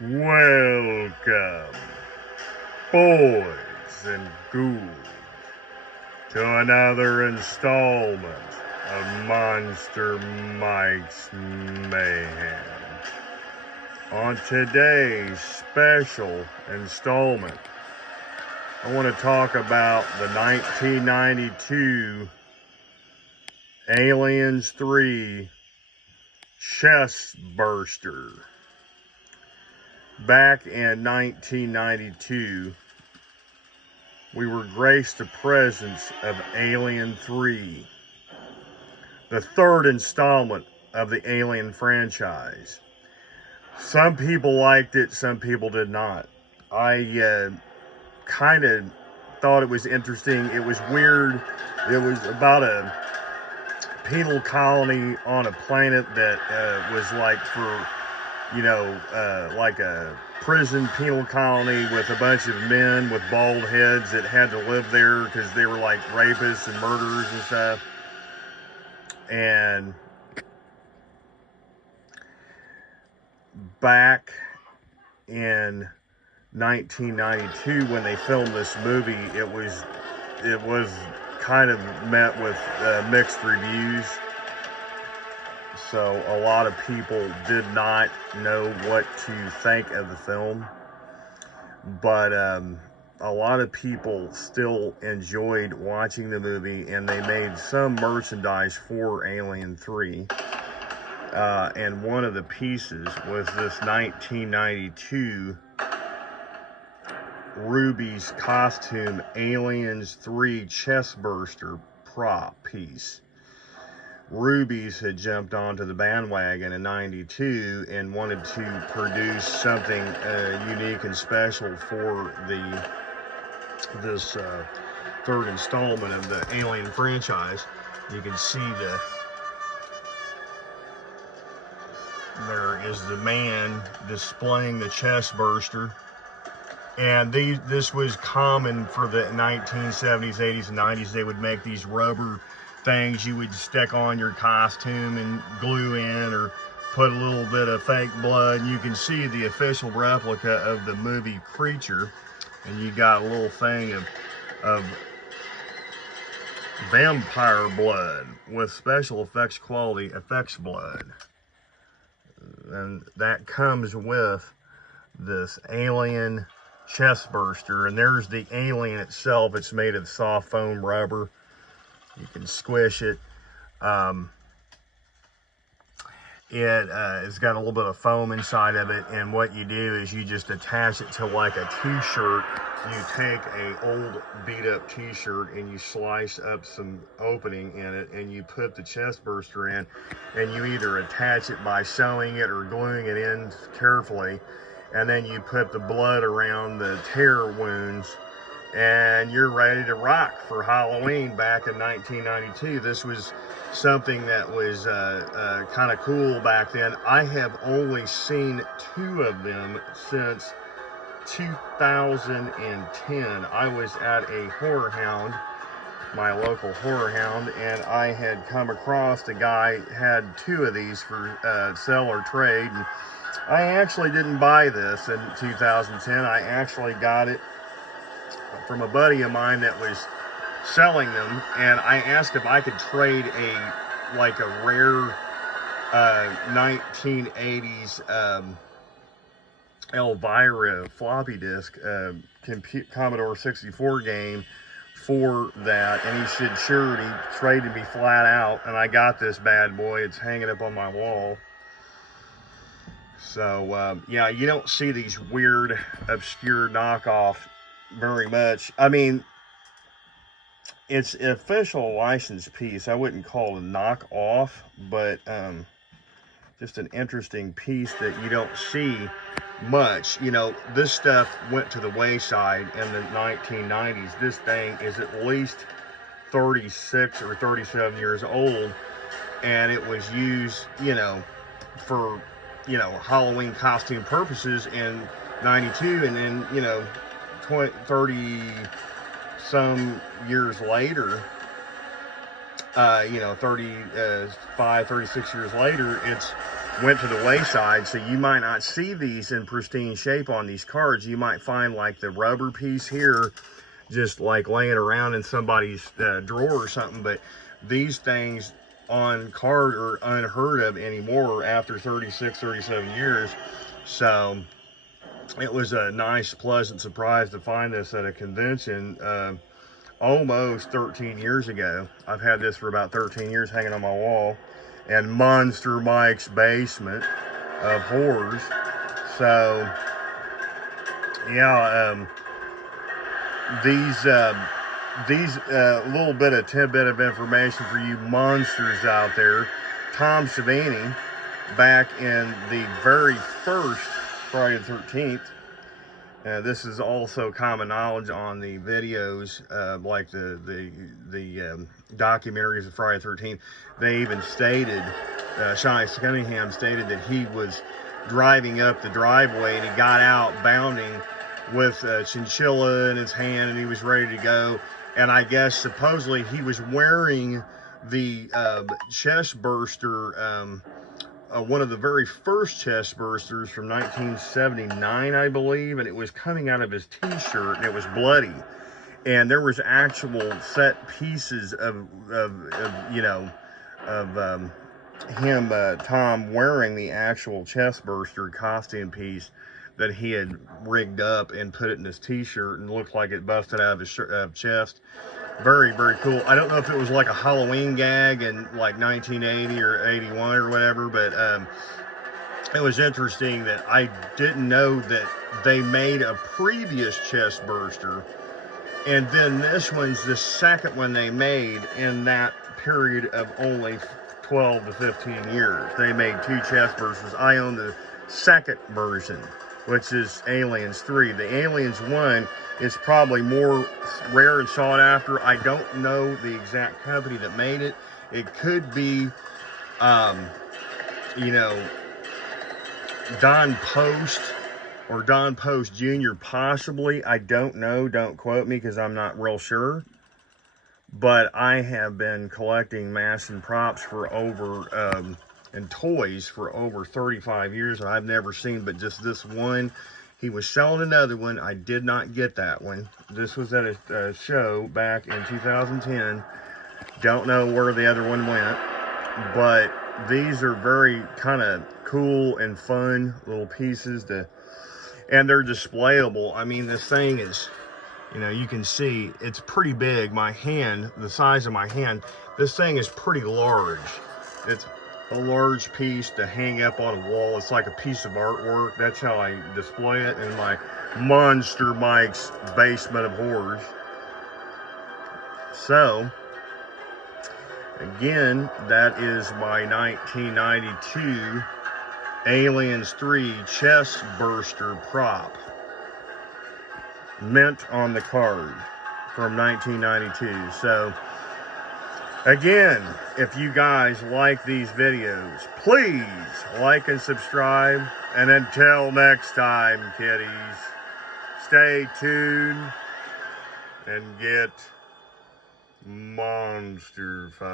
Welcome, boys and ghouls, to another installment of Monster Mike's Mayhem. On today's special installment, I want to talk about the 1992 Aliens 3 Chest Burster. Back in 1992, we were graced the presence of Alien 3, the third installment of the Alien franchise. Some people liked it, some people did not. I kind of thought it was interesting. It was weird. It was about a penal colony on a planet that was like for like a prison penal colony with a bunch of men with bald heads that had to live there because they were like rapists and murderers and stuff. And back in 1992, when they filmed this movie, it was kind of met with mixed reviews. So a lot of people did not know what to think of the film, but a lot of people still enjoyed watching the movie, and they made some merchandise for Alien 3. And one of the pieces was this 1992 Ruby's costume Aliens 3 chest burster prop piece. Ruby's had jumped onto the bandwagon in 92 and wanted to produce something unique and special for this third installment of the Alien franchise. You can see there is the man displaying the chest burster. And this was common for the 1970s, 80s, and 90s. They would make these rubber things you would stick on your costume and glue in, or put a little bit of fake blood. And you can see the official replica of the movie Creature, and you got a little thing of vampire blood with special effects quality effects blood. And that comes with this Alien chest burster. And there's the alien itself. It's made of soft foam rubber. You can squish it. It's got a little bit of foam inside of it, and what you do is you just attach it to like a t-shirt. You take a old beat up t-shirt and you slice up some opening in it, and you put the chest burster in, and you either attach it by sewing it or gluing it in carefully, and then you put the blood around the tear wounds, and you're ready to rock for Halloween back in 1992. This was something that was kind of cool back then. I have only seen 2 of them since 2010. I was at a horror hound, my local horror hound, and I had come across a guy had 2 of these for sell or trade. And I actually didn't buy this in 2010. I actually got it from a buddy of mine that was selling them, and I asked if I could trade a rare 1980s Elvira floppy disk Commodore 64 game for that, and he said sure, and he traded me flat out, and I got this bad boy. It's hanging up on my wall. So yeah, you don't see these weird obscure knockoff very much. I mean, it's an official licensed piece. I wouldn't call it a knockoff, but just an interesting piece that you don't see much. You know, this stuff went to the wayside in the 1990s. This thing is at least 36 or 37 years old, and it was used, for, Halloween costume purposes in 92, and then, 30 some years later, you know, 35, 36 years later, it's went to the wayside. So you might not see these in pristine shape on these cards. You might find like the rubber piece here just like laying around in somebody's drawer or something, but these things on card are unheard of anymore after 36, 37 years. So it was a nice, pleasant surprise to find this at a convention almost 13 years ago. I've had this for about 13 years hanging on my wall, and Monster Mike's basement of horrors. So yeah, these little bit of tidbit of information for you monsters out there. Tom Savini, back in the very first Friday the 13th, this is also common knowledge on the videos, like the documentaries of Friday the 13th. They even stated, Shai Cunningham stated that he was driving up the driveway and he got out bounding with a chinchilla in his hand and he was ready to go. And I guess supposedly he was wearing the chest burster, one of the very first chest bursters from 1979, I believe, and it was coming out of his t-shirt and it was bloody. And there was actual set pieces of you know, of him, Tom, wearing the actual chest burster costume piece that he had rigged up and put it in his t-shirt and looked like it busted out of his chest. Very, very cool. I don't know if it was like a Halloween gag in like 1980 or 81 or whatever, but it was interesting that I didn't know that they made a previous chest burster, and then this one's the second one they made in that period of only 12 to 15 years. They made two chest bursters. I own the second version, which is Aliens 3. The Aliens 1 is probably more rare and sought after. I don't know the exact company that made it. It could be, you know, Don Post or Don Post Jr. possibly. I don't know. Don't quote me because I'm not real sure. But I have been collecting masks and props for over, and toys for over 35 years. And I've never seen but just this one. He was selling another one. I did not get that one. This was at a show back in 2010. Don't know where the other one went. But these are very kind of cool and fun little pieces and they're displayable. I mean, this thing is, you know, you can see it's pretty big. My hand, the size of my hand, this thing is pretty large. It's a large piece to hang up on a wall. It's like a piece of artwork. That's how I display it in my Monster Mike's basement of horrors. So, again, that is my 1992 Aliens 3 chest burster prop, mint on the card from 1992. So, again, if you guys like these videos, please like and subscribe. And until next time, kiddies, stay tuned and get monster-fied.